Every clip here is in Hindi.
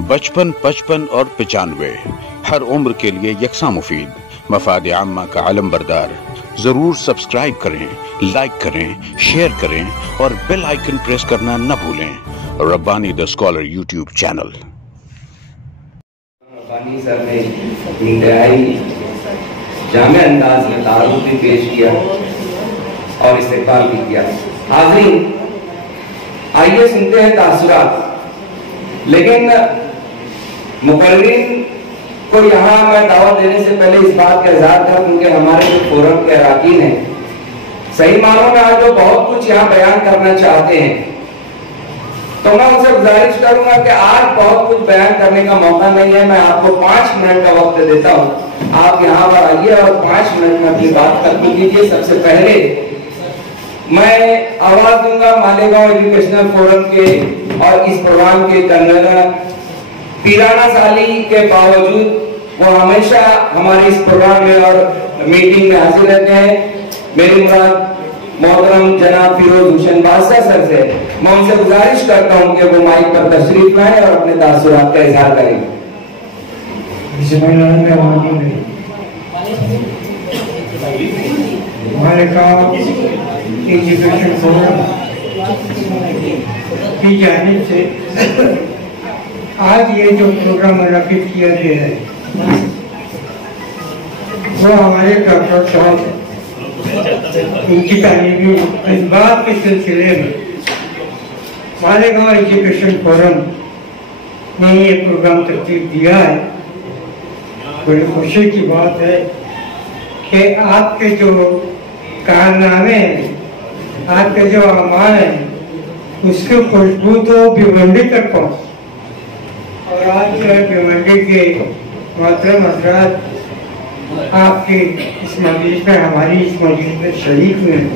बचपन, 55 और 95 हर उम्र के लिए यकसा मुफीद, मफाद आम्मा का आलम बरदार। जरूर सब्सक्राइब करें, लाइक करें, शेयर करें और बेल आइकन प्रेस करना न भूलें। Rabbani the scholar YouTube channel. Rabbani sir ने इंतहाई जामे अंदाज में तारुफ भी पेश किया और इस्तेक़बाल भी किया। हाज़रीन, आइए सुनते हैं तासुरात। लेकिन मुकर्रिरीन को यहाँ मैं दावत देने से पहले इस बात का इज़हार करूं, क्योंकि हमारे जो फोरम के अरकान हैं सही मानों में आज जो बहुत कुछ यहाँ बयान करना चाहते हैं, तो मैं उनसे गुजारिश करूंगा कि आज बहुत कुछ बयान करने का मौका नहीं है। मैं आपको 5 मिनट का वक्त देता हूँ, आप यहाँ पर आइए और 5 मिनट में अपनी बात खत्म कीजिए। सबसे पहले मैं आवाज दूंगा मालेगांव एजुकेशनल फोरम के और इस प्रोग्राम के कन्वीनर पीराना साली के बावजूद वो हमेशा हमारे इस प्रोग्राम में और मीटिंग में हाजिर रहते हैं। मेरी मुराद मोहतरम जनाब फिरोज हुसैन बादशाह सर से मैं उनसे गुजारिश करता हूं कि वो माइक पर तशरीफ लाएं और अपने तासुरात का इजहार करें। मालेगांव एजुकेशन फोरम की जानिब से आज ये जो प्रोग्राम मुनक़िद किया गया है वो हमारे डॉक्टर साहब उनकी तालीमी बात के सिलसिले में मालेगांव एजुकेशन फोरम ने ये प्रोग्राम तरतीब दिया है। बड़ी खुशी की बात है कि आपके जो कारनामे हैं, आपके जो अमाल हैं, उसकी खुशबू तो भिवंडी तक पहुँच और आज जो है भिवंडी के मोहतरम हज़रात आपकी इस मजलिस में, हमारी इस मजलिस में शरीक हुए हैं।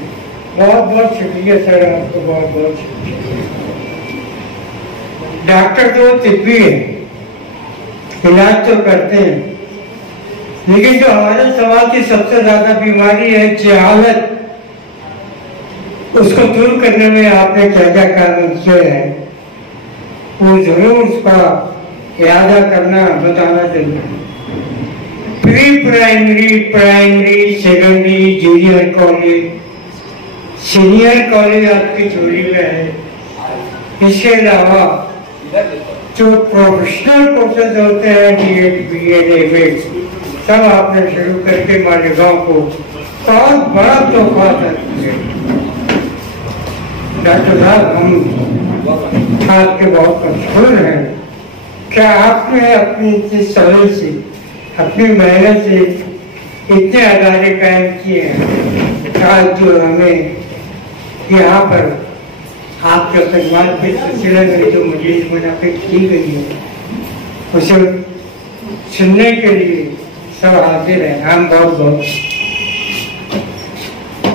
बहुत बहुत शुक्रिया सर, आपको बहुत बहुत शुक्रिया। डॉक्टर तो तिब्बी है, इलाज तो करते हैं, लेकिन जो हमारे समाज की सबसे ज्यादा बीमारी है जहालत, उसको दूर करने में आपने क्या क्या काम किया है वो जरूर उसका यादा करना, बताना चाहिए। Pre primary, primary, secondary, junior college, senior college आपकी चोरी में है। इसके अलावा जो प्रोफेशनल कोर्सेज होते हैं, बीएड, बीएड, एमएड, सब आपने शुरू करके मालेगांव को बहुत बड़ा तोहफा दिया। डॉक्टर साहब, हम आपके बहुत मशहूर हैं। क्या आपने अपनी जिस समय से, अपनी मेहनत से इतने अदारे कायम किए हैं, आज जो हमें यहाँ पर आपके खिदमत के सिलसिले में जो मजलिस मुनक़िद की गई है उसे सुनने के लिए सब हाजिर हैं। हम बहुत बहुत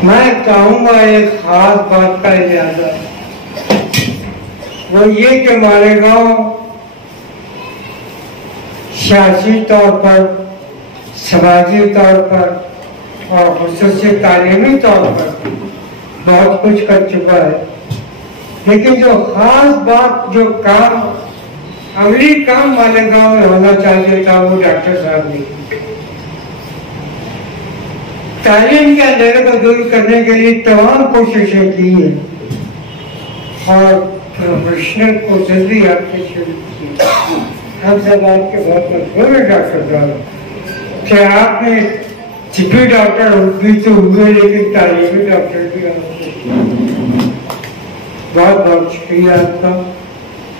मैं चाहूँगा एक खास बात का इजाज़ा, वो ये कि मालेगांव सियासी तौर पर, समाजी तौर पर और ख़ुसूसी तालीमी तौर पर बहुत कुछ कर चुका है, लेकिन जो खास बात, जो काम, अमली काम मालेगांव में होना चाहिए था, वो डॉक्टर साहब ने तालीम के अंधेरे को दूर करने के लिए तमाम कोशिशें की हैं और प्रोफेशनल कोर्सेज भी आपके शुरू किए। हम सब आपके बहुत मशहूर है डॉक्टर साहब कि आपने तिब्बी डॉक्टर भी तो हुए, लेकिन तालीमी डॉक्टर भी आपके। बहुत बहुत शुक्रिया आपका।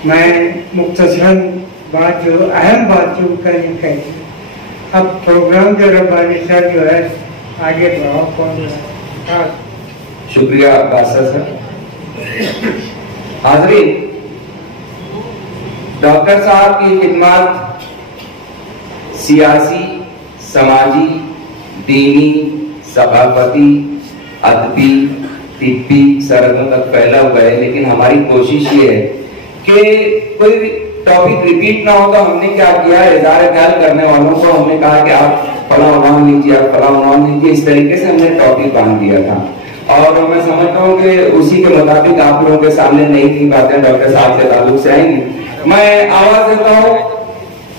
मैं मुख्तसरन बात, जो अहम बात जो कर कहती हूँ, अब प्रोग्राम जो रब्बानी सर जो है आगे बढ़ाओ। कौन? शुक्रिया बादशाह सर। हाज़रीन, डॉक्टर साहब की खिदमत सियासी, समाजी, दीनी, सकाफती, अदबी, तिब्बी सरहदों तक फैला हुआ है, लेकिन हमारी कोशिश ये है कि कोई टॉपिक रिपीट ना हो। तो हमने क्या किया, इज़हार ख्याल करने वालों को हमने कहा कि आप फला उन्वान लीजिए, आप फला उन्वान लीजिए, इस तरीके से हमने टॉपिक बांध दिया था। और मैं समझता हूँ कि उसी के मुताबिक आप लोगों के सामने नई नई बातें डॉक्टर साहब के ताल्लुक से आएंगी। मैं आवाज देता हूँ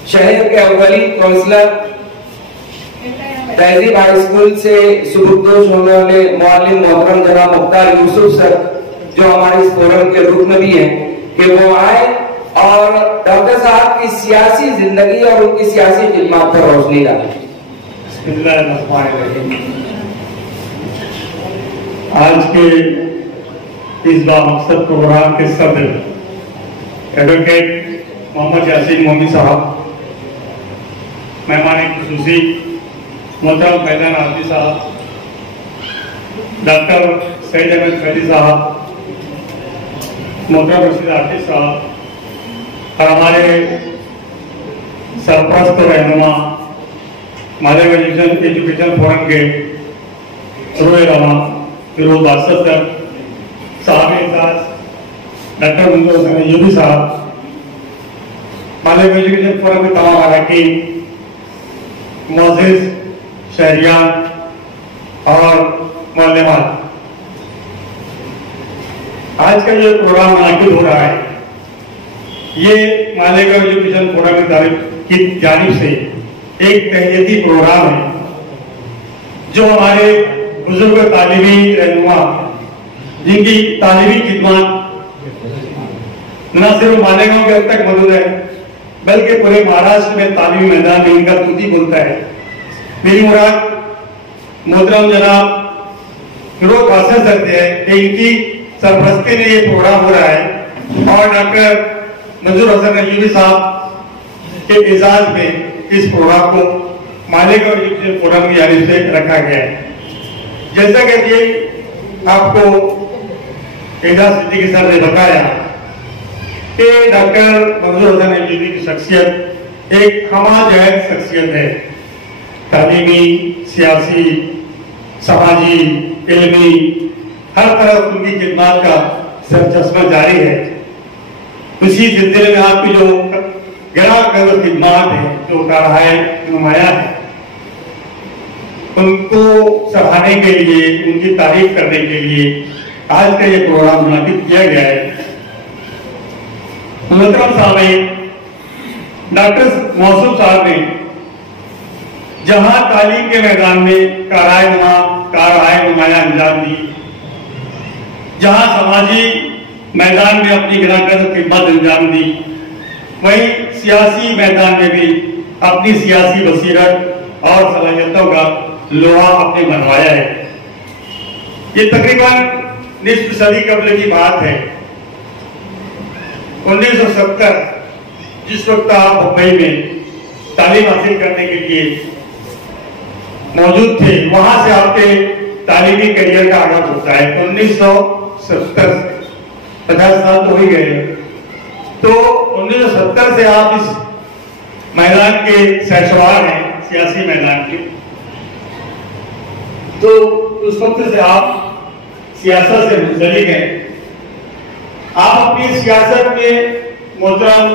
शहर के अव्वली काउंसलर तहजीब हाई स्कूल से सुबुकदोश होने वाले मुअल्लिम मोहतरम जनाब मुख्तार यूसुफ सर, जो हमारे इस फोरम के रूप में भी हैं, कि वो आए और डॉक्टर साहब की सियासी जिंदगी और उनकी सियासी खिदमत पर रोशनी डालें। आज के इस बामकसद प्रोग्राम के सदर एडवोकेट मोहम्मद यासीन मोमी साहब, मेहमान खुसूसी मोहतरम फैजान आफी साहब, डॉक्टर सैयद अहमद फैजी साहब, मोहतरम रशीद आफी साहब और हमारे सरपरस्त रहनुमा मालवा एजुकेशन फोरम के रोए रवा फिरोज बादशाह सर, साहब डॉक्टर मंजूर हसन यूबी साहब, मालवा एजुकेशन फोरम के तमाम अरकान, मोअज़्ज़िज़ शहरियान और मुअल्लिमात, आज का ये प्रोग्राम मुनाकिद हो रहा है, ये मालेगांव एजुकेशन फोरम की जानिब से एक तहरीरी प्रोग्राम है, जो हमारे बुजुर्ग तालिबी रहनुमा जिनकी तालिबी खिदमत न सिर्फ मालेगांव के अब तक मौजूद है, बल्कि पूरे महाराष्ट्र में तालीमी मैदान में इनका तूती बोलता है। मेरी मुराद मोहतरम जनाब फिरोज बादशाह सर से है कि इनकी सरपरस्ती में ये प्रोग्राम हो रहा है और डॉक्टर मंजूर हसन यूबी साहब के एजाज में इस प्रोग्राम को मालेगांव एजुकेशन फोरम की जानिब से रखा गया है। जैसा कि आपको एजाज सिद्दीकी सर ने बताया कि डॉक्टर मंजूर हसन यूबी की शख्सियत एक हमाजहत शख्सियत है, तालीमी, सियासी, समाजी, इल्मी, हर तरफ उनकी खिदमत का सरचश्मा जारी है। उसी सिलसिले में आपकी जो गैर कदर खिदमत है, जो उतारा नुमाया है, उनको सराहने के लिए, उनकी तारीफ करने के लिए आज का ये प्रोग्राम मुनाकिद किया गया है। मोहतरम साहब, डॉक्टर मौसूफ साहब ने जहां तालीम के मैदान में कारहाय नुमाया अंजाम दी, जहां समाजी मैदान में अपनी गिराकत खिदमत अंजाम दी, वहीं सियासी मैदान में भी अपनी सियासी बसीरत और सलाहियतों का लोहा आपने मनवाया है। ये तकरीबन निस्फ सदी कबल की बात है। 1970 जिस वक्त आप मुंबई में तालीम हासिल करने के लिए मौजूद थे, वहां से आपके तालीमी करियर का आगाज होता है। 1970 50 साल तो हो ही गए, तो 1970 से आप इस मैदान के सहसवार हैं, सियासी मैदान के। तो उस वक्त से आप सियासत से मुंसलिक हैं। आप अपनी सियासत में मोहतरम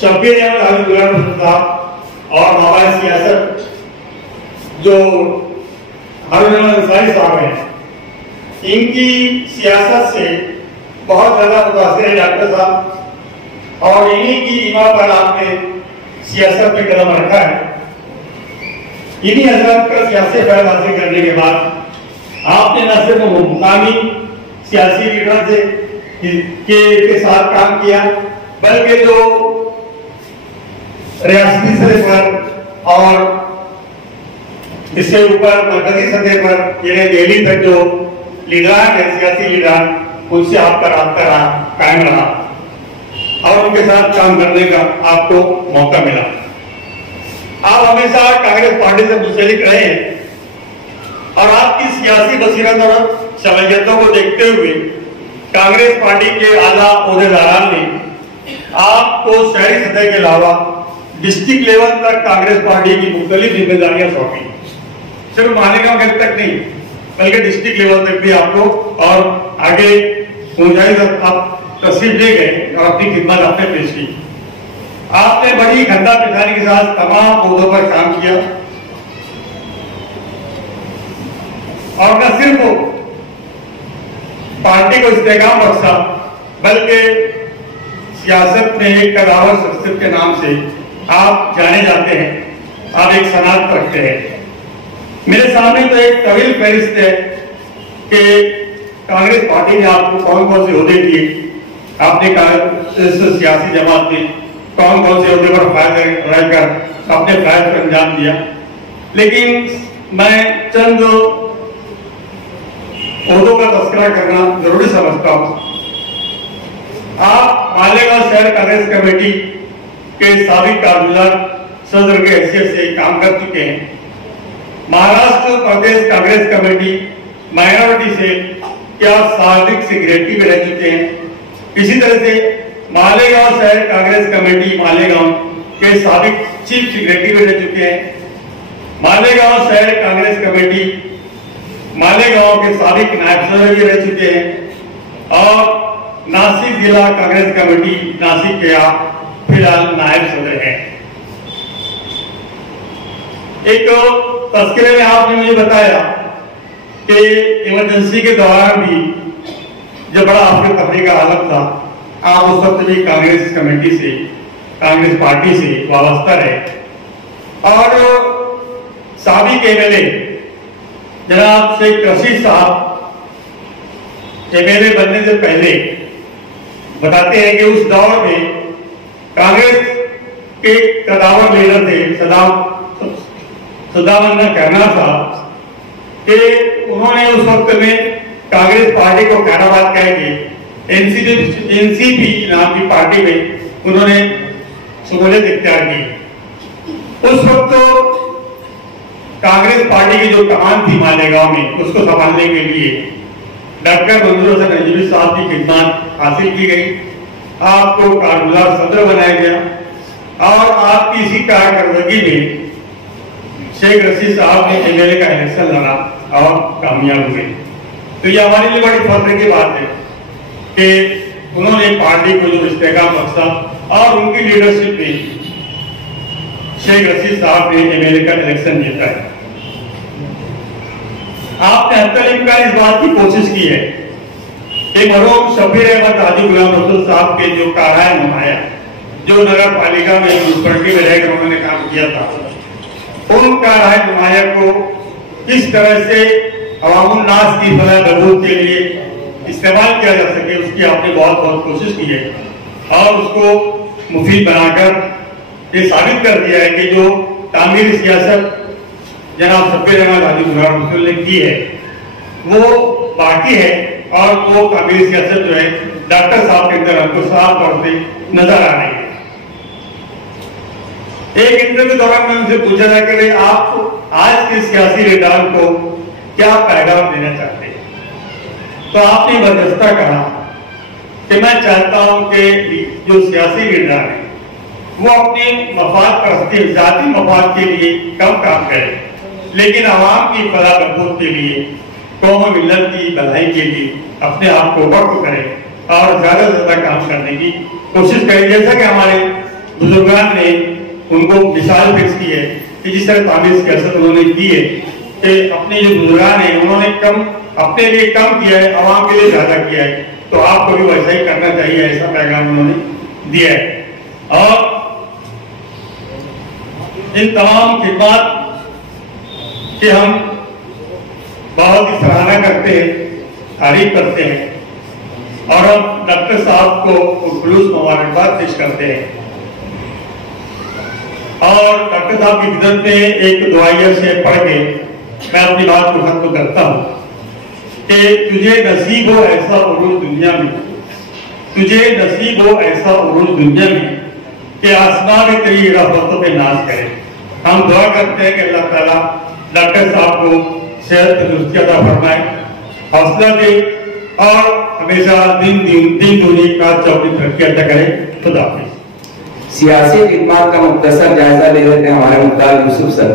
शब्बीर अहमद साहब और हमारे सियासत जो हारून अंसारी साहब हैं, इनकी सियासत से बहुत ज्यादा मुतासिर है डॉक्टर साहब, और इन्हीं की इमा पर आपने सियासत में कदम रखा है। इन्हीं हजरत का सियासी फैल हासिल करने के बाद आपने न सिर्फ मुकामी सियासी लीडर से के साथ काम किया, बल्कि जो रियासती सतह पर और इससे ऊपर मरकजी सतह पर यानी दिल्ली तक जो लीडर है, सियासी लीडर, उनसे आपका रास्ता कायम रहा और उनके साथ काम करने का आपको मौका मिला। आप हमेशा कांग्रेस पार्टी से मुंसलिक रहे हैं और आपकी सियासी बसीरत और सलाहियतों को देखते हुए कांग्रेस पार्टी के आला ओहदेदारान ने आपको शहरी सतह के अलावा डिस्ट्रिक्ट लेवल तक कांग्रेस पार्टी की मुख्तलिफ जिम्मेदारियां सौंपी। सिर्फ मालेगांव के तक नहीं, बल्कि डिस्ट्रिक्ट लेवल तक भी आपको, और आगे ऊंचाई तक आप तस्वीर ले गए और अपनी खिदमत आपने पेश की। आपने बड़ी खंडा पिछानी के साथ तमाम पौधों पर काम किया और न सिर्फ पार्टी को इस्तेकाम बख्शा, बल्कि सियासत में एक कदावर शख्सियत के नाम से आप जाने जाते हैं, आप एक सनात रखते हैं। मेरे सामने तो एक तवील फहरिस्त है कि कांग्रेस पार्टी ने आपको कौन कौन से ओहदे दिए, आपने इस सियासी जमात में कौन कौन से ओहदे पर फायदा रहकर अपने फायद को अंजाम दिया। लेकिन मैं चंद ओहदों का तस्करा करना जरूरी समझता हूं। आप मालेगांव शहर कांग्रेस कमेटी के साबिक कारगुजार सदर के हैसियत से काम कर चुके हैं। महाराष्ट्र प्रदेश कांग्रेस कमेटी माइनॉरिटी से क्या साबिक सेक्रेटरी में रह चुके हैं। इसी तरह से मालेगांव शहर कांग्रेस कमेटी मालेगांव के साबिक चीफ सेक्रेटरी में रह चुके हैं। मालेगांव शहर कांग्रेस कमेटी मालेगांव के साबिक नायब सदर भी रह चुके हैं और नासिक जिला कांग्रेस कमेटी नासिक के आप फिलहाल नायब सदर हैं। एक तस्करे में आपने मुझे बताया कि इमरजेंसी के दौरान भी जब बड़ा आपके तफरी का हालत था, आप उस वक्त भी कांग्रेस कमेटी से, कांग्रेस पार्टी से वाबस्ता रहे और साबिक एमएलए जनाब शेख रशीद साहब एमएलए बनने से पहले बताते हैं कि उस दौर में कांग्रेस के कदावर लीडर थे सदामन्ना कहना था कि उन्होंने उस वक्त में कांग्रेस पार्टी को खैराबाद कह के एनसीपी नाम की पार्टी में उन्होंने शमूलियत इख्तियार की। उस वक्त कांग्रेस पार्टी की जो कमान थी मालेगांव में, उसको संभालने के लिए डॉक्टर मंजूर हसन नजमी साहब की खिदमत हासिल की गई। आपको कारगुजार सदर बनाया गया और आपकी इसी कारकर्दगी में शेख रशीद साहब ने एमएलए का इलेक्शन लड़ा और कामयाब हुए। तो ये हमारे लिए बड़ी फख्र की बात है कि उन्होंने पार्टी को जो इस्तेकाम बख्शा और उनकी लीडरशिप में शेख रशीद साहब ने एमएलए का इलेक्शन जीता है। आपने हद तक इम्कान इस बात की कोशिश की है कि मरहूम शब्बीर अहमद हाजी गुलाम रसूल साहब के जो काराए नुमाया, जो नगर पालिका में म्यूनसिपलिटी में रहकर उन्होंने काम किया था, उन काराए नुमाया को किस तरह से अवामुन नास की फलाह बहबूद के लिए इस्तेमाल किया जा सके, उसकी आपने बहुत बहुत कोशिश की है और उसको मुफीद बनाकर ये साबित कर दिया है कि जो तामीरी सियासत जनाब शब्बीर अहमद हाजी गुलाम रसूल ने की है वो बाकी है और वो तामीरी सियासत जो है डॉक्टर साहब के अंदर हमको साफ तौर से नजर आ रही है। एक इंटरव्यू के दौरान मैं उनसे पूछा था कि आप आज के सियासी लीडर को क्या पैगाम देना चाहते हैं, तो आपने बर्दाश्ता कहा कि मैं चाहता हूं कि जो सियासी लीडर है वो अपने मफाद परस्ती जाती मफाद के लिए कम काम करे, लेकिन आवाम की फलाह बहबूद के लिए, कौम मिल्लत की भलाई के लिए अपने आप को वक्त करे और ज्यादा से ज्यादा काम करने की कोशिश करें। जैसा कि हमारे बुजुर्गान ने उनको मिसाल पेश की है कि जिस तरह तामीर सियासत उन्होंने की है कि अपने जो बुजुर्गान है उन्होंने कम अपने लिए कम किया है, आवाम के लिए ज्यादा किया है, तो आपको भी वैसा ही करना चाहिए, ऐसा पैगाम उन्होंने दिया है। और इन तमाम खिदमत कि हम बहुत ही सराहना करते हैं, तारीफ करते हैं और हम डॉक्टर साहब को खुलूस मुबारकबाद पेश करते हैं और डॉक्टर साहब की खिदमत में एक दुआइया से पढ़ के मैं अपनी बात को खत्म करता हूं कि तुझे नसीब हो ऐसा उरूज दुनिया में, तुझे नसीब हो ऐसा उरूज दुनिया में कि आसमान में तेरी रहमतों पे नाज करे। हम दुआ करते हैं कि अल्लाह ताला डॉक्टर साहब को सेहत तंदुरुस्ती अता फरमाए, हौसला दे और हमेशा दिन दुनी का चौकी तरक्की अता करे। खुदा हाफिज। सियासी खिदमत का मुख्तसर जायजा ले रहे थे हमारे मुख्तार यूसुफ सर,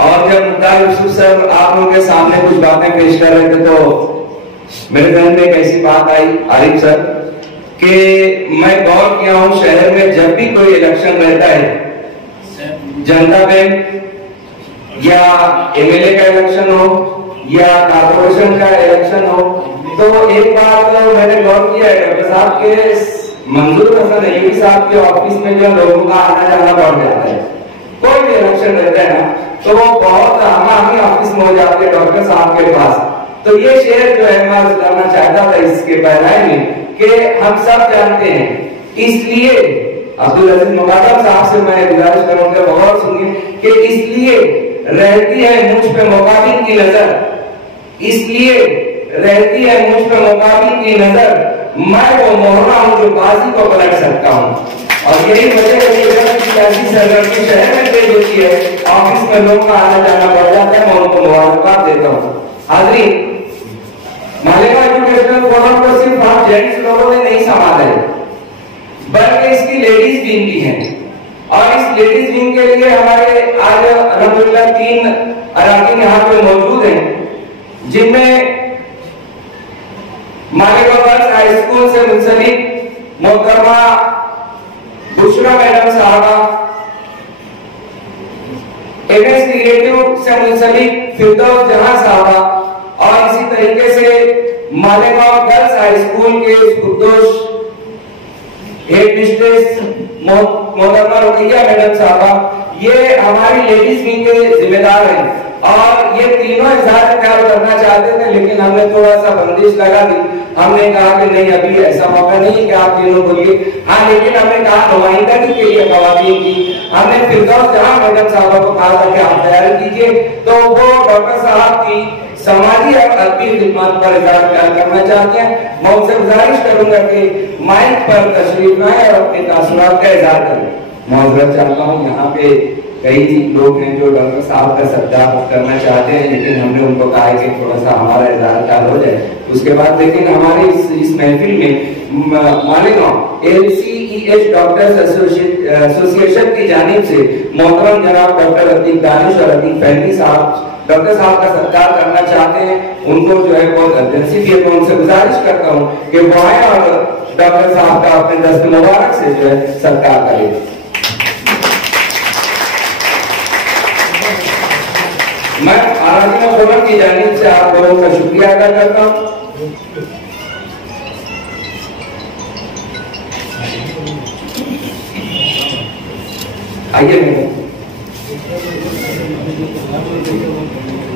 और जब मुख्तार यूसुफ सर आप लोगों के सामने कुछ बातें पेश कर रहे थे तो मेरे ध्यान में एक ऐसी बात आई आरिफ सर कि मैं गौर किया हूं शहर में जब भी कोई इलेक्शन रहता है, जनता बैंक या एमएलए का इलेक्शन हो या कॉर्पोरेशन का इलेक्शन हो, तो एक बात मैंने गौर किया है डॉक्टर साहब के मंजूर हसन अयूबी साहब के ऑफिस में जो लोगों का आना जाना बढ़ जाता है, कोई भी इलेक्शन रहता है ना तो वो बहुत हमारी ऑफिस में हो जाते हैं डॉक्टर साहब के पास। तो ये शेयर जो है मैं करना चाहता था इसके पहले में कि हम सब जानते हैं, इसलिए अब्दुल अजीज मुकादम साहब से मैं गुजारिश करूंगा बहुत सुनिए कि इसलिए रहती है मुझ पे मुकाबिल की नजर, इसलिए रहती है मुझ पे मुकाबिल की नजर, मैं वो मोहरा हूं जो बाजी को पलट सकता हूं। और यही वजह है कि सरगर्मी शहर में तेज होती है, ऑफिस में लोगों का आना जाना बढ़ जाता है, मैं उनको मुबारकबाद देता हूं। हाज़रीन, मालेगांव एजुकेशनल फोरम को सिर्फ आप जेंट्स लोगों ने नहीं संभाला है, बल्कि इसकी लेडीज विंग भी है। और इस लेडीज विंग के लिए हमारे आज अल्हम्दुलिल्लाह 3 अराकीन यहाँ पे मौजूद हैं, जिनमें मालेगांव गर्ल्स हाई स्कूल से मुंसलिक मोहतरमा बुशरा मैडम साहबा, एमएस क्रिएटिव से मुंसलिक फिरदौस जहां साहबा, और इसी तरीके से मालेगांव गर्ल्स हाई स्कूल के खुदोश हेड मिस्ट्रेस मोहतरमा रुकैया मैडम साहबा, ये हमारी लेडीज विंग के जिम्मेदार हैं। और ये तीनों इज़हार ख्याल करना चाहते थे, लेकिन हमने थोड़ा सा बंदिश लगा दी। हमने कहा कि नहीं, अभी ऐसा मौका नहीं है कि आप तीनों बोलिए। हाँ, लेकिन हमने कहा नुमाइंदगी के लिए खवातीन की, हमने फिरदौस जहां मैडम साहबा को कहा था कि आप तैयार कीजिए, तो वो डॉक्टर साहब की समाजी और अदबी खिदमत पर इज़हार ख्याल करना चाहते हैं। मैं उनसे गुजारिश करूंगा कि माइक पर तशरीफ लाएं और अपने तासुरात का इज़हार करें। मौजूद चाहता हूँ, यहाँ पे कई लोग हैं जो डॉक्टर साहब का सत्कार करना चाहते हैं, लेकिन हमने उनको कहा है कि थोड़ा सा हमारा इज़हार ख्याल हो जाए उसके बाद। लेकिन हमारे इस महफिल में मालेगांव LCEH डॉक्टर्स एसोसिएशन की जानिब से मोहतरम जनाब डॉक्टर अतीक दानिश और अतीक फैनी साहब डॉक्टर साहब का सत्कार करना चाहते हैं। उनको जो है बहुत अर्जेंसी थी, मैं उनसे गुजारिश करता हूँ कि वो आए और डॉक्टर साहब का अपने दस्त मुबारक से जो है सत्कार करें। मैं आराधना फोरम की जानिब से आप लोगों का शुक्रिया अदा करता हूँ। आइए,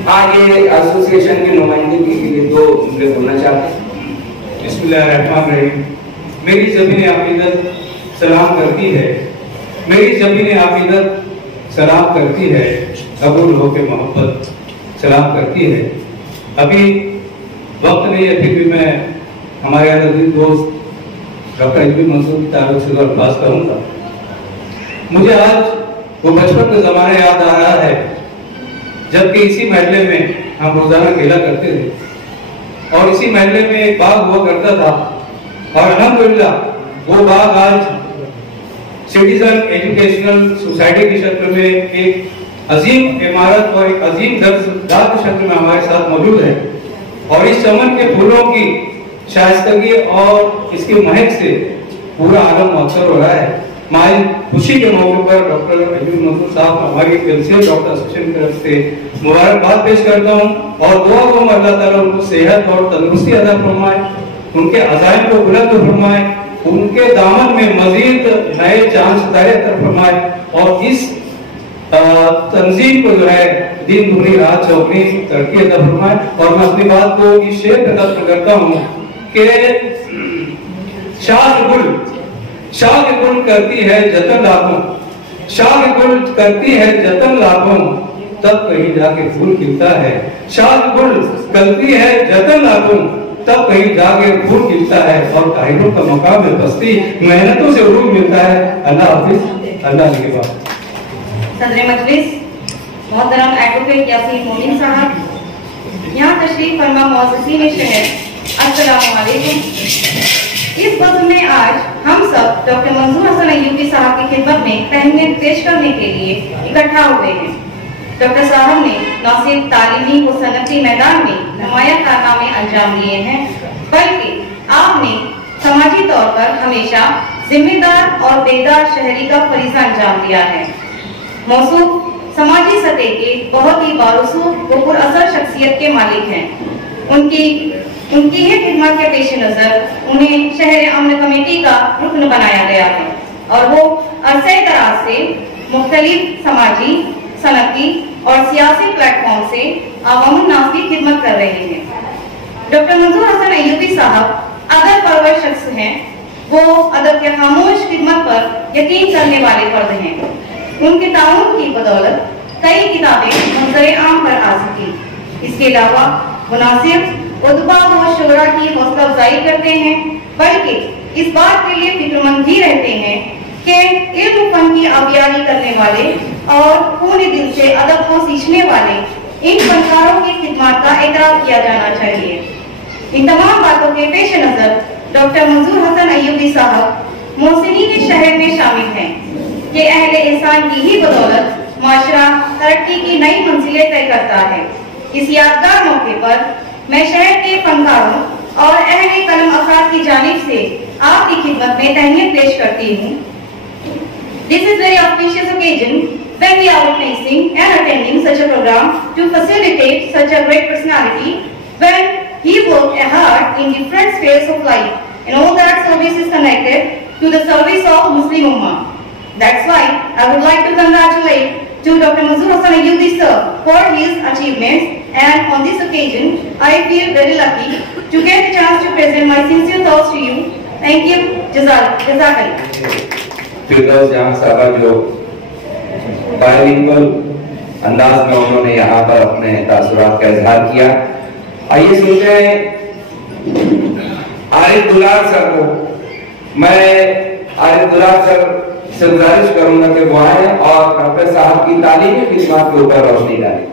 हाँ, ये एसोसिएशन की नुमाइंदगी के लिए 2 मुझे बोलना चाहते हैं। बिस्मिल्लाहिर्रहमानिर्रहीम। मेरी ज़मीन अक़ीदत सलाम करती है, मेरी ज़मीन अक़ीदत सलाम करती है, कबूल हो के मोहब्बत सलाम करती है। अभी वक्त नहीं है, फिर भी मैं हमारे अजीज दोस्त डॉक्टर अयूबी मंसूर की तारीफ से अल्फाज करूँगा। मुझे आज वो बचपन का ज़माना याद आ रहा है जबकि इसी महल्ले में हम रोजाना खेला करते थे और इसी महल्ले में एक बाग हुआ करता था और अल्हम्दुलिल्लाह वो बाग आज सिटीजन एजुकेशनल सोसाइटी की शक्ल में एक अजीम इमारत और एक अजीम दर्जदार की शक्ल में हमारे साथ मौजूद है। और इस चमन के फूलों की शाइस्तगी और इसकी महक से पूरा आलम मुअत्तर हो रहा है। मैं खुशी के मौके पर डॉक्टर अयूबी मंसूर साहब हमारी एलसीए डॉक्टर एसोसिएशन की तरफ से मुबारकबाद पेश करता हूँ और दुआ करूँ अल्लाह ताला उनको सेहत और तंदुरुस्ती अदा फरमाए, उनके अज़ाइम को बुलंद फरमाए, उनके दामन में मजीद नए चांद सितारे अता फरमाए और इस तंजीम को जो है दिन दुनी रात चौगनी तरक्की अता फरमाए। और मैं अपनी बात को इस शेर पे तस्वीर करता हूँ कि शाह गुल करती है जतन लाखों, शाह गुल करती है जतन लाखों, तब कहीं जाके फूल खिलता है। शाह गुल करती है जतन लाखों, तब कहीं जाके फूल खिलता है और कायरों का मकाम में बस्ती मेहनतों से उरूज मिलता है। अल्लाह हाफिज, अल्लाह के बाद। सदर मजलिस मोहतरम एडवोकेट यासीन मोमिन साहब, यहाँ तशरीफ फरमा मुअज़्ज़िज़ीन शहर, अस्सलामु अलैकुम। इस वक्त में आज हम सब डॉक्टर मंसूर हसन अयूबी साहब की खिदमत में तहनीत पेश करने के लिए इकट्ठा हुए हैं। डॉक्टर साहब ने न सिर्फ तालीमी व सनती मैदान में नुमाया कारनामे अंजाम दिए हैं, बल्कि आपने समाजी तौर पर हमेशा जिम्मेदार और बेदार शहरी का फरीज़ा अंजाम दिया है। मौसूफ समाजी सतह के बहुत ही बारूसूख व पुरअसर शख्सियत के मालिक हैं। उनकी उनकी ही खिदमत के पेश नजर उन्हें शहर अमन कमेटी का रुकन बनाया गया है और वो अरसे दराज से मुख्तलिफ समाजी, सनती और सियासी प्लेटफॉर्म से अवाम नास की खिदमत कर रहे हैं। डॉक्टर मंजूर हसन अय्यूबी साहब अदब परवर शख्स हैं। वो अदब के खामोश खिदमत पर यकीन करने वाले फर्द हैं। उनके ताउन की बदौलत कई किताबें मंजर आम पर आ सकी। इसके अलावा वो न सिर्फ उदबा व शुरा की हौसला अफजाई करते हैं बल्कि इस बात के लिए फिक्रमंद भी रहते हैं कि इल्म फन की आबियारी करने वाले और पूरे दिल से अदब को सींचने वाले इन फनकारों की खिदमत का एतराफ किया जाना चाहिए। इन तमाम बातों के पेश नजर डॉक्टर मंजूर हसन अय्यूबी साहब मोहसिनीन शहर में शामिल हैं। ये अहले एहसान की ही बदौलत माशरा तरक्की की नई मंजिलें तय करता है। इस यादगार मौके पर मैं शहर के फनकारों और अहले कलम अफराद की जानिब से आपकी खिदमत में तहनीत पेश करती हूँ। This is very auspicious occasion when we are witnessing and attending such a program to facilitate such a great personality when he worked hard in different spheres of life and all that service is connected to the service of Muslim Ummah. That's why I would like to congratulate to Dr. Manzoor Hassan Ayyubi sir for his achievements, and on this occasion I feel very lucky to get the chance to present my sincere thoughts to you. Thank you. Jazakallah. फिरदौस जहां साहबा जो बायलिंगुअल अंदाज में उन्होंने यहाँ पर अपने तासुरात का इजहार किया। आइए सुनते हैं आरिफ दुलार सर को। मैं आरिफ दुलार सर से गुजारिश करूंगा कि वो आए और डॉक्टर साहब की तालीमी खिदमत के ऊपर रोशनी डालें।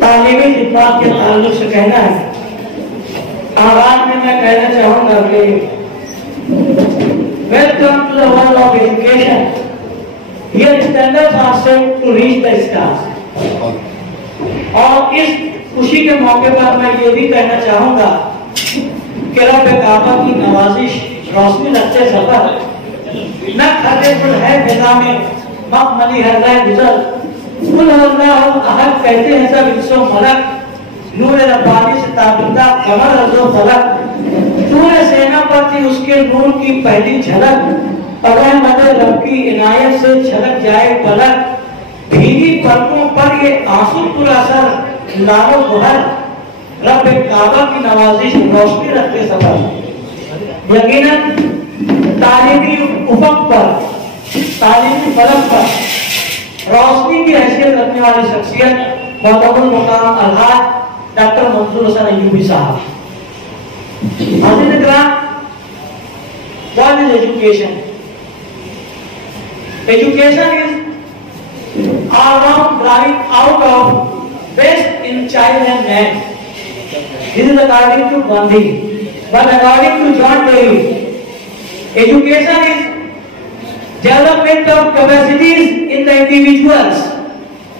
तालीमी खिदमत के ताल्लुक से कहना है, आगाज में मैं कहना चाहूंगा कि welcome to the world of education. Here standards are set to reach the stars. और इस खुशी के मौके पर मैं ये भी कहना चाहूंगा कि रब काबा की नवाजिश रोशनी रखते सफर न खते खुद है फिजा में मखमली हर राह गुजर कुल अल्लाह अहद कहते हैं सब इंसो मलक नूर रब्बानी से ताबिदा कमर रज़ो फलक नूर सेना पर थी उसके नूर की पहली झलक अगर मदद रब की इनायत से छलक जाए पलक भीगी पलकों पर ये आंसू पुरअसर लालो गुहर रब काबा की नवाजिश रोशनी रखते सफर। यकीनन तालीमी उफक पर, तालीमी फलक पर रोशनी की हैसियत रखने वाली शख्सियत मोहतरम मुकाम अलहाज डॉक्टर मंजूर हसन अय्यूबी साहब। What is education? Education is all growing out of best in child and man. This is according to Gandhi, but according to John Dewey, education is development of capacities in the individuals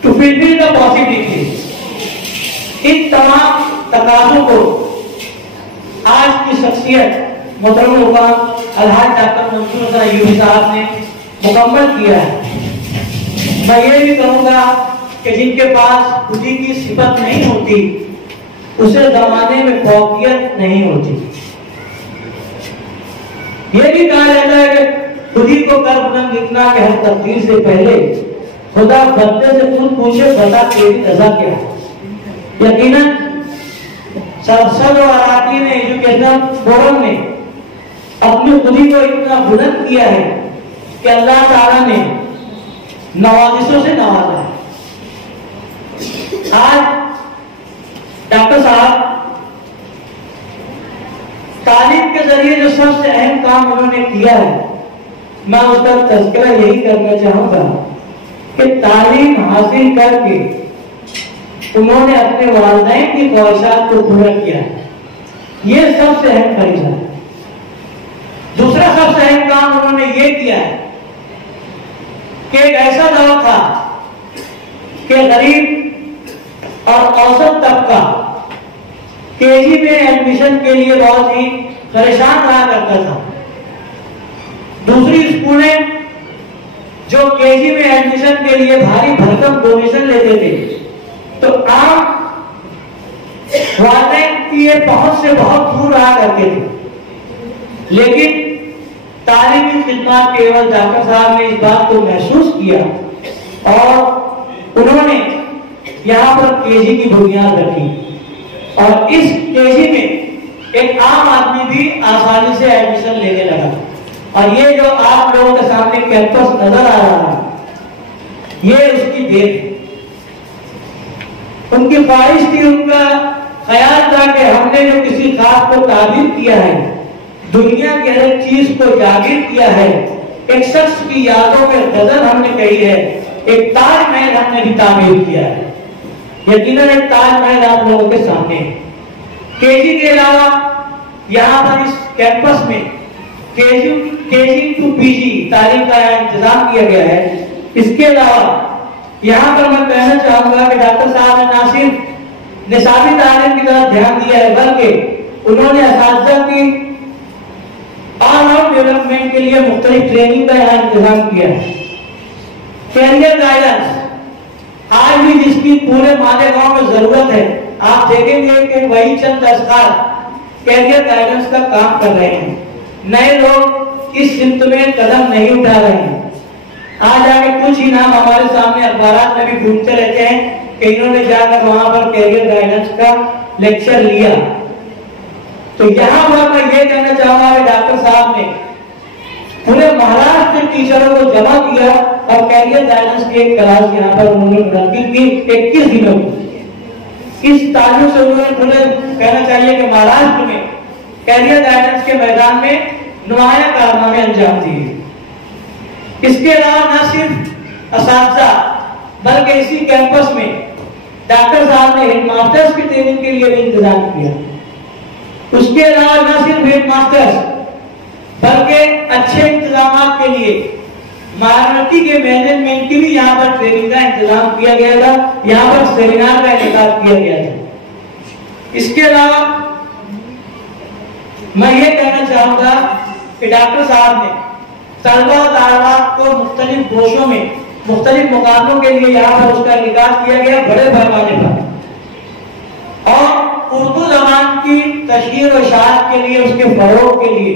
to fulfill the possibilities. इन तमाम तकाज़ों को आज की शख्सियत मोहतरम मुकाम अलहाज डॉक्टर मंजूर हसन अय्यूबी साहब ने मुकम्मल किया है। मैं ये भी कहूँगा कि जिनके पास खुदी की सिफत नहीं होती उसे जमाने में फौकियत नहीं होती। ये भी कहा जाता है कि खुदी को कर बुलंद इतना कि हर तकदीर से पहले खुदा बंदे से खुद पूछे बता तेरी रजा क्या है। यकीनन सदर ने एजुकेशन फोरम ने अपनी खुदी को इतना बुलंद किया है कि अल्लाह ताला ने नवाजिशों से नवाजा है। आज डॉक्टर साहब तालीम के जरिए जो सबसे अहम काम उन्होंने किया है, मैं उसका तज़किरा यही करना चाहूंगा कि तालीम हासिल करके उन्होंने अपने वालिदैन की ख्वाहिशात को पूरा किया। ये सबसे अहम फरीज़ा है। दूसरा सबसे अहम काम उन्होंने ये किया है कि एक ऐसा दौर था कि गरीब और औसत तबका केजी में एडमिशन के लिए बहुत ही परेशान रहा करता था। दूसरी स्कूलें जो केजी में एडमिशन के लिए भारी भरकम डोनेशन लेते थे, तो आम वालिदैन की ये पहुंच से बहुत दूर रहा करते थे। लेकिन तालीमी खिदमत केवल डॉक्टर साहब ने इस बात को महसूस किया और उन्होंने यहाँ पर केजी की बुनियाद रखी और इस केजी में एक आम आदमी भी आसानी से एडमिशन लेने लगा। और ये जो आप लोगों के सामने कैंपस नजर आ रहा है, ये उसकी देन है। उनकी ख्वाहिश थी, उनका ख्याल था कि हमने जो किसी खास को ताबीर किया है, दुनिया की हर एक चीज को जागीर किया है, एक शख्स की यादों में गजल हमने कही है, एक ताजमहल हमने भी तामीर किया है। यकीनन एक ताजमहल आप लोगों के सामने। केजी के अलावा यहाँ पर इस कैंपस में केजी टू पीजी तालीम का इंतजाम किया गया है। इसके अलावा यहाँ पर मैं कहना चाहूंगा कि डॉक्टर साहब ने ना सिर्फ निसाबी तालीम की तरफ ध्यान दिया है, बल्कि उन्होंने असातिज़ा की ऑल राउंड डेवलपमेंट के लिए मुख्तलिफ ट्रेनिंग का यहाँ इंतजाम किया है। कैरियर गाइडेंस आज भी जिसकी पूरे मालेगांव में जरूरत है, आप देखेंगे कि वही चंद दस्तार कैरियर गाइडेंस का काम कर रहे हैं। नए लोग इस सिमत में कदम नहीं उठा रहे हैं। आज आगे कुछ ही नाम हमारे सामने अखबारात में भी घूमते रहते हैं कि इन्होंने जाकर वहां पर कैरियर गाइडेंस का लेक्चर लिया। तो यहाँ पर मैं ये कहना चाहूंगा कि डॉक्टर साहब ने पूरे महाराष्ट्र के टीचरों को जमा किया और कैरियर गाइडेंस की एक क्लास यहाँ पर उन्होंने मुनक्किद की 21 दिनों की। इस ताल्लुक से उन्होंने पूरे कहना चाहिए कि महाराष्ट्र में कैरियर गाइडेंस के मैदान में नुमाया कारनामे अंजाम दिए। इसके अलावा न सिर्फ असातिज़ा बल्कि इसी कैंपस में डॉक्टर साहब ने हेडमास्टर्स की ट्रेनिंग के लिए भी इंतजाम किया। उसके अलावा न सिर्फ हेडमास्टर्स बल्कि अच्छे इंतजाम के लिए माइनॉरिटी के मैनेजमेंट की भी यहाँ पर ट्रेनिंग का इंतजाम किया गया था। यहाँ पर सेमिनार का इंतजाम किया गया था। इसके अलावा मैं ये कहना चाहूंगा कि डॉक्टर साहब ने तलबा तालिबात को मुख्तलिफ गोशों में मुख्तलिफ मुकाबलों के लिए यहाँ पर उसका निकास किया गया बड़े पैमाने पर, और उर्दू जबान की तशहीर और इशाअत के लिए उसके फरोग के लिए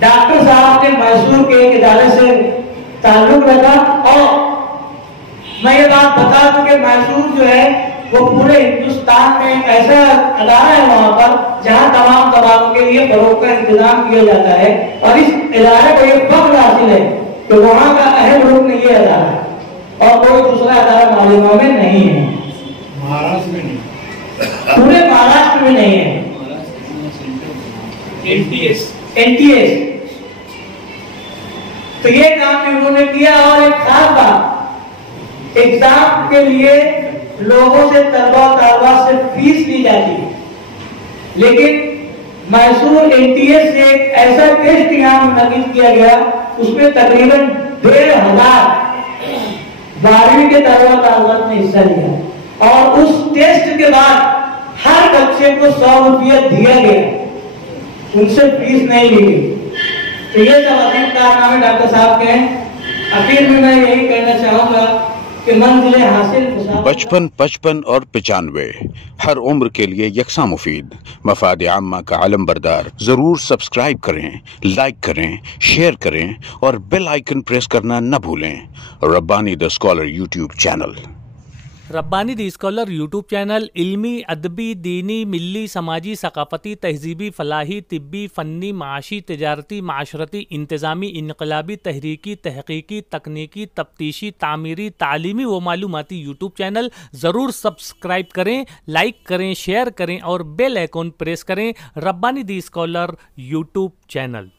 डॉक्टर साहब ने मैसूर के एक इदारे से ताल्लुक रखा। और मैं ये बात बता दूं कि मैसूर जो है वो पूरे हिंदुस्तान में ऐसा अदारा है वहां पर जहां तमाम तबाकों के लिए फरोग का इंतजाम किया जाता है। और इस इदारे को एक फख्र हासिल है कि वहां का अहम रुकन ये अदारा है और कोई दूसरा अदारा मालूम में नहीं है। महाराष्ट्र में नहीं, पूरे महाराष्ट्र में नहीं है। एनटीएस तो ये काम भी उन्होंने किया। और एक खास बात, एग्जाम के लिए लोगों से तलबा से फीस ली जाती है, लेकिन मैसूर एनटीएस से एक ऐसा टेस्ट यहाँ मुनक्किद किया गया, उसमें तकरीबन 1500 12वीं के तलबा ने हिस्सा लिया और उस टेस्ट के बाद हर बच्चे को 100 रुपया दिया गया, उनसे फीस नहीं ली गई। तो ये सब अजीम कारनामे डॉक्टर साहब के हैं। आखिर में मैं यही कहना चाहूंगा कि मंजिल हासिल 55, 55 और 95 हर उम्र के लिए यकसा मुफीद मफाद आम्मा का आलम बरदार। जरूर सब्सक्राइब करें, लाइक करें, शेयर करें और बेल आइकन प्रेस करना न भूलें। Rabbani the scholar YouTube channel. Rabbani the scholar YouTube channel इल्मी, अदबी, दीनी, मिली, समाजी, सकाफती, तहजीबी, फलाही, तिब्बी, फ़न्नी, माशी, तिजारती, माशरती, इंतज़ामी, इनकलाबी, तहरीकी, तहकीकी, तकनीकी, तफ्तीशी, तामीरी, तालीमी व मालूमाती यूट्यूब चैनल। ज़रूर सब्सक्राइब करें, लाइक करें, शेयर करें और बेल आइकन प्रेस करें। Rabbani the scholar YouTube channel.